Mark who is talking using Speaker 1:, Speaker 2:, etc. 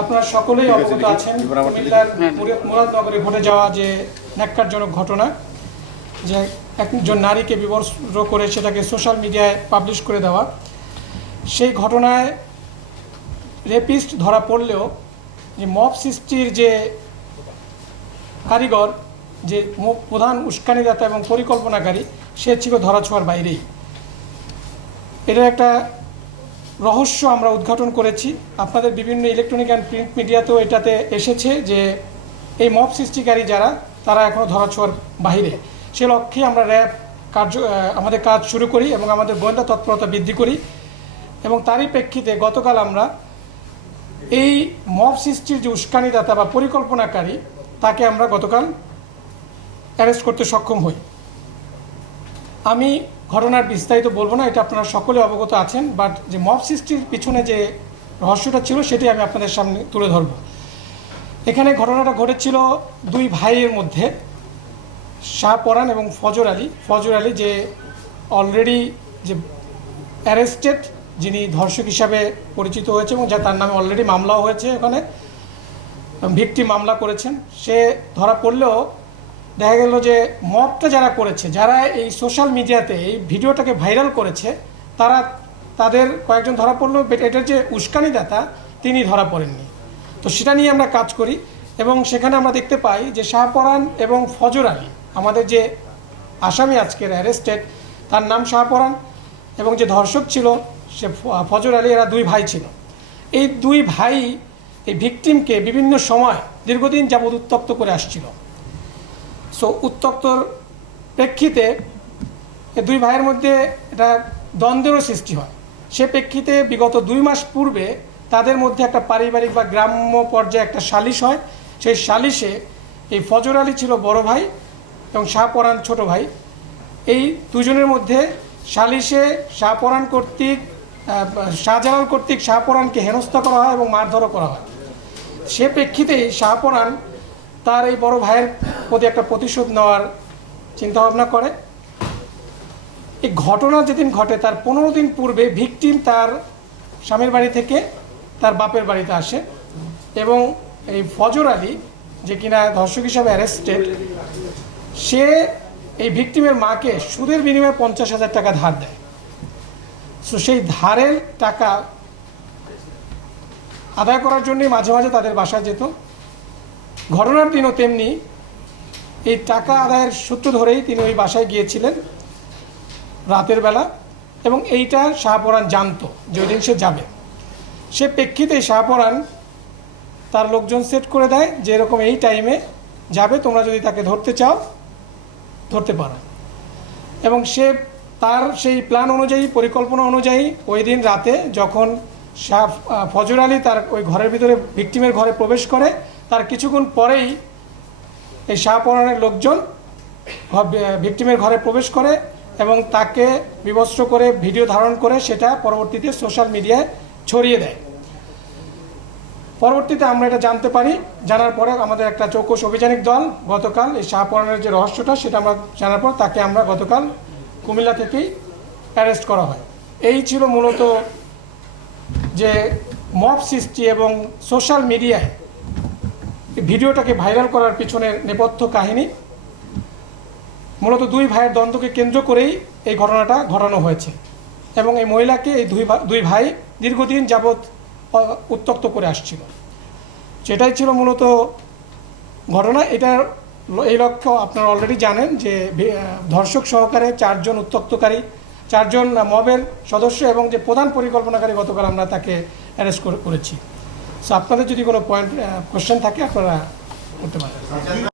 Speaker 1: আপনারা সকলেই অবগত আছেন হ্যাঁ, মুরাদনগরে ঘটে যাওয়া যে ন্যাক্কারজনক ঘটনা যে একজন নারীকে বিবর্ষ করে সেটাকে সোশ্যাল মিডিয়ায় পাবলিশ করে দেওয়া সেই ঘটনায় রেপিস্ট ধরা পড়লেও যে মব সৃষ্টির যে কারিগর যে প্রধান উস্কানিদাতা এবং পরিকল্পনাকারী সে ছিল ধরাছোঁয়ার বাইরেই এটা একটা রহস্য আমরা উদ্ঘাটন করেছি আপনাদের বিভিন্ন ইলেকট্রনিক অ্যান্ড প্রিন্ট মিডিয়াতেও এটাতে এসেছে যে এই মব সৃষ্টিকারী যারা তারা এখনও ধরাছোঁয়ার বাহিরে সে লক্ষ্যে আমরা র্যাব কার্য আমাদের কাজ শুরু করি এবং আমাদের গোয়েন্দা তৎপরতা বৃদ্ধি করি এবং তারই প্রেক্ষিতে গতকাল আমরা এই মব সৃষ্টির যে উস্কানিদাতা বা পরিকল্পনাকারী তাকে আমরা গতকাল অ্যারেস্ট করতে সক্ষম হই আমি ঘটনার বিস্তারিত বলবো না এটা আপনারা সকলে অবগত আছেন বাট যে মব সৃষ্টির পিছনে যে রহস্যটা ছিল সেটি আমি আপনাদের সামনে তুলে ধরব এখানে ঘটনাটা ঘটেছিল দুই ভাইয়ের মধ্যে পরান এবং ফজর আলী ফজর আলী যে অলরেডি যে অ্যারেস্টেড যিনি ধর্ষক হিসাবে পরিচিত হয়েছে এবং যা তার নামে অলরেডি মামলাও হয়েছে ওখানে ভিত্তি মামলা করেছেন সে ধরা পড়লেও দেখা গেল যে মপটা যারা করেছে যারা এই সোশ্যাল মিডিয়াতে এই ভিডিওটাকে ভাইরাল করেছে তারা তাদের কয়েকজন ধরা পড়লো এটার যে উস্কানি দাতা তিনি ধরা পড়েননি তো সেটা নিয়ে আমরা কাজ করি এবং সেখানে আমরা দেখতে পাই যে শাহপরান এবং ফজর আলী আমাদের যে আসামি আজকের অ্যারেস্টেড তার নাম শাহপরান এবং যে ধর্ষক ছিল সে ফজর আলী এরা দুই ভাই ছিল এই দুই ভাই এই ভিকটিমকে বিভিন্ন সময় দীর্ঘদিন যাবৎ উত্তপ্ত করে আসছিল সো উত্তপ্তর প্রেক্ষিতে দুই ভাইয়ের মধ্যে এটা দ্বন্দ্বেরও সৃষ্টি হয় সে প্রেক্ষিতে বিগত দুই মাস পূর্বে তাদের মধ্যে একটা পারিবারিক বা গ্রাম্য পর্যায়ে একটা সালিশ হয় সেই সালিশে এই ফজর আলী ছিল বড় ভাই এবং শাহপরাণ ছোট ভাই এই দুজনের মধ্যে সালিশে শাহপরাণ কর্তৃক শাহজালাল কর্তৃক শাহপরাণকে হেনস্থা করা হয় এবং মারধরও করা হয় সে প্রেক্ষিতেই শাহপরাণ তার এই বড় ভাইয়ের প্রতি একটা প্রতিশোধ নেওয়ার চিন্তাভাবনা করে এই ঘটনা যেদিন ঘটে তার পনেরো দিন পূর্বে ভিকটিম তার স্বামীর বাড়ি থেকে তার বাপের বাড়িতে আসে এবং এই ফজর আলী যে কিনা ধর্ষক হিসাবে অ্যারেস্টেড সে এই ভিকটিমের মাকে সুদের বিনিময়ে পঞ্চাশ হাজার টাকা ধার দেয় সো সেই ধারের টাকা আদায় করার জন্যই মাঝে মাঝে তাদের বাসায় যেত ঘটনার দিনও তেমনি এই টাকা আদায়ের সূত্র ধরেই তিনি ওই বাসায় গিয়েছিলেন রাতের বেলা এবং এইটা শাহপরান জানত যে ওই দিন সে যাবে সে প্রেক্ষিতে শাহপরাণ তার লোকজন সেট করে দেয় যে এরকম এই টাইমে যাবে তোমরা যদি তাকে ধরতে চাও ধরতে পারো এবং সে তার সেই প্ল্যান অনুযায়ী পরিকল্পনা অনুযায়ী ওই দিন রাতে যখন শাহ ফজর আলী তার ওই ঘরের ভিতরে ভিকটিমের ঘরে প্রবেশ করে তার কিছুক্ষণ পরেই এই শাহপরানের লোকজন ভিকটিমের ঘরে প্রবেশ করে এবং তাকে বিবস্ত্র করে ভিডিও ধারণ করে সেটা পরবর্তীতে সোশ্যাল মিডিয়ায় ছড়িয়ে দেয় পরবর্তীতে আমরা এটা জানতে পারি জানার পরে আমাদের একটা চৌকস অভিযানিক দল গতকাল এই শাহপরানের যে রহস্যটা সেটা আমরা জানার পর তাকে আমরা গতকাল কুমিল্লা থেকেই অ্যারেস্ট করা হয় এই ছিল মূলত যে মব সৃষ্টি এবং সোশ্যাল মিডিয়ায় ভিডিওটাকে ভাইরাল করার পিছনে নেপথ্য কাহিনী মূলত দুই ভাইয়ের দ্বন্দ্বকে কেন্দ্র করেই এই ঘটনাটা ঘটানো হয়েছে এবং এই মহিলাকে এই দুই দুই ভাই দীর্ঘদিন যাবৎ উত্তক্ত করে আসছিল সেটাই ছিল মূলত ঘটনা এটার এই লক্ষ্য আপনারা অলরেডি জানেন যে ধর্ষক সহকারে চারজন উত্তক্তকারী চারজন মবের সদস্য এবং যে প্রধান পরিকল্পনাকারী গতকাল আমরা তাকে অ্যারেস্ট করেছি সো আপনাদের যদি কোনো পয়েন্ট কোশ্চেন থাকে আপনারা করতে পারেন